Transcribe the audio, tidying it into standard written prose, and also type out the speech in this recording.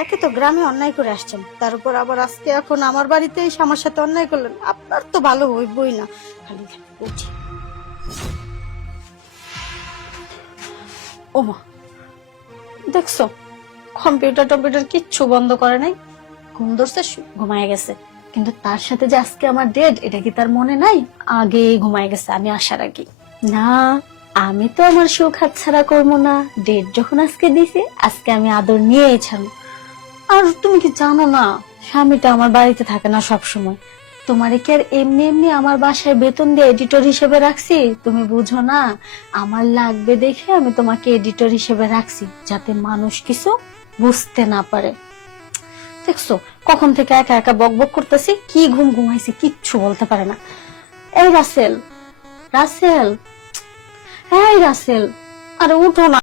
একে তো গ্রামে অন্যায় করে আসছেন, তার উপর আবার আজকে এখন আমার বাড়িতে এসে আমার সাথে অন্যায় করলেন। আপনার তো ভালো হইবই না, খালি খালি বলছি। ওমা, দেখছো কম্পিউটার কিচ্ছু বন্ধ করে নাই, ঘুম ধরছে, ঘুমায় গেছে। কিন্তু তার সাথে যে আজকে আমার ডেট, এটা কি তার মনে নাই? আগে ঘুমায় গেছে আমি আসার আগে। না, আমি তো আমার সুখ হাতছাড়া করবো না। ডেট যখন আজকে দিছে, আজকে আমি আদর নিয়েই ছাড়বো। আর তুমি কি জানো না, স্বামীটা আমার বাড়িতে থাকে না সব সময়। তোমারে কি আর এমনি এমনি আমার বাসায় বেতন দিয়ে এডিটর হিসেবে রাখছি? তুমি বুঝো না, আমার লাগবে দেখে আমি তোমাকে এডিটর হিসেবে রাখছি, যাতে মানুষ কিছু বুঝতে না পারে। দেখছো কখন থেকে একা একা বক বক করতেছি, কি ঘুম ঘুমাইছি কিচ্ছু বলতে পারে না। এই রাসেল, রাসেল, এই রাসেল, আরে উঠো না।